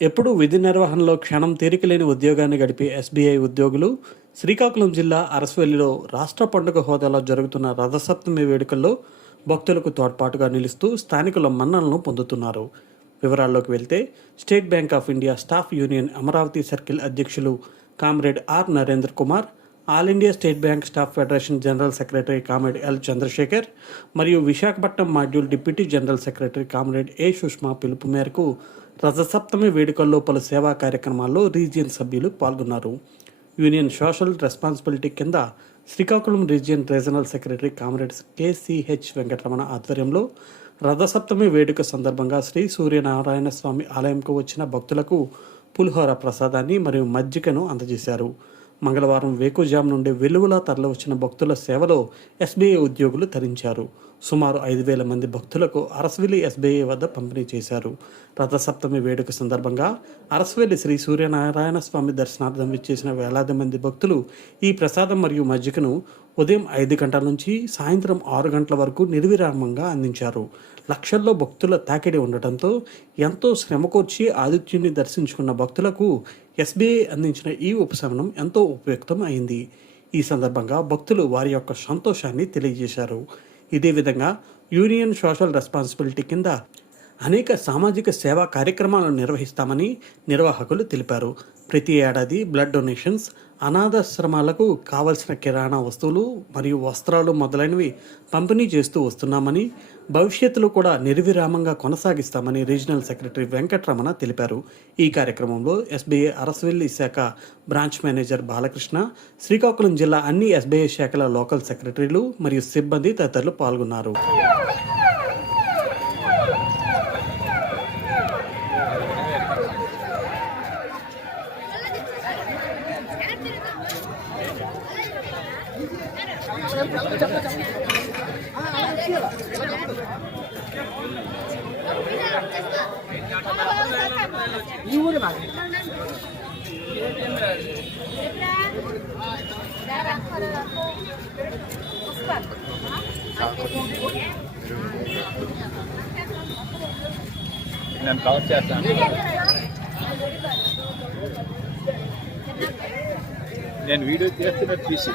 ఎప్పుడూ విధి నిర్వహణలో క్షణం తీరికలేని ఉద్యోగాన్ని గడిపే ఎస్బీఐ ఉద్యోగులు శ్రీకాకుళం జిల్లా అరసవల్లిలో రాష్ట్ర పండుగ హోదాలో జరుగుతున్న రథసప్తమి వేడుకల్లో భక్తులకు తోడ్పాటుగా నిలుస్తూ స్థానికుల మన్నలను పొందుతున్నారు. వివరాల్లోకి వెళ్తే State Bank of India Staff Union Amaravati circle అధ్యక్షులు comrade R Narendra Kumar All India State Bank Staff Federation general secretary comrade L Chandrasekhar మరియు Visakhapatnam module deputy general secretary comrade A Sushma పిలుపు మేరకు రథసప్తమి వేడుకల్లో పలు సేవా కార్యక్రమాల్లో region సభ్యులు పాల్గొన్నారు. యూనియన్ సోషల్ రెస్పాన్సిబిలిటీ కింద Srikakulam region regional secretary comrades KCH Venkataramana ఆధ్వర్యంలో రథసప్తమి వేడుక సందర్భంగా శ్రీ సూర్యనారాయణ స్వామి ఆలయంకు వచ్చిన భక్తులకు పులిహోర ప్రసాదాన్ని మరియు మజ్జిగను అందజేశారు. మంగళవారం వేకుజాం నుండి వెలుగులా తరలివచ్చిన భక్తుల సేవలో ఎస్బీఐ ఉద్యోగులు తరించారు. సుమారు ఐదు వేల మంది భక్తులకు అరస్వెల్లి ఎస్బీఐ వద్ద పంపిణీ చేశారు. రథసప్తమి వేడుక సందర్భంగా అరస్వెల్లి శ్రీ సూర్యనారాయణ స్వామి దర్శనార్థం ఇచ్చేసిన వేలాది మంది భక్తులు ఈ ప్రసాదం మరియు మజ్జిగను ఉదయం ఐదు గంటల నుంచి సాయంత్రం ఆరు గంటల వరకు నిర్విరామంగా అందించారు. లక్షల్లో భక్తుల తాకిడి ఉండటంతో ఎంతో శ్రమకూర్చి ఆదిత్యుని దర్శించుకున్న భక్తులకు ఎస్బీఐ అందించిన ఈ ఉపశమనం ఎంతో ఉపయుక్తం అయింది. ఈ సందర్భంగా భక్తులు వారి యొక్క సంతోషాన్ని తెలియజేశారు. ఇదే విధంగా యూనియన్ సోషల్ రెస్పాన్సిబిలిటీ కింద అనేక సామాజిక సేవా కార్యక్రమాలను నిర్వహిస్తామని నిర్వాహకులు తెలిపారు. ప్రతి ఏడాది బ్లడ్ డొనేషన్స్ అనాథాశ్రమాలకు కావలసిన కిరాణా వస్తువులు మరియు వస్త్రాలు మొదలైనవి పంపిణీ చేస్తూ వస్తున్నామని భవిష్యత్తులో కూడా నిర్విరామంగా కొనసాగిస్తామని రీజనల్ సెక్రటరీ వెంకటరమణ తెలిపారు. ఈ కార్యక్రమంలో ఎస్బీఐ అరసవెల్లి శాఖ బ్రాంచ్ మేనేజర్ బాలకృష్ణ శ్రీకాకుళం జిల్లా అన్ని ఎస్బీఐ శాఖల లోకల్ సెక్రటరీలు మరియు సిబ్బంది తదితరులు పాల్గొన్నారు. ఈ ఊరు నేను కవర్ చేస్తాను. నేను వీడియో చేస్తున్న తీసి.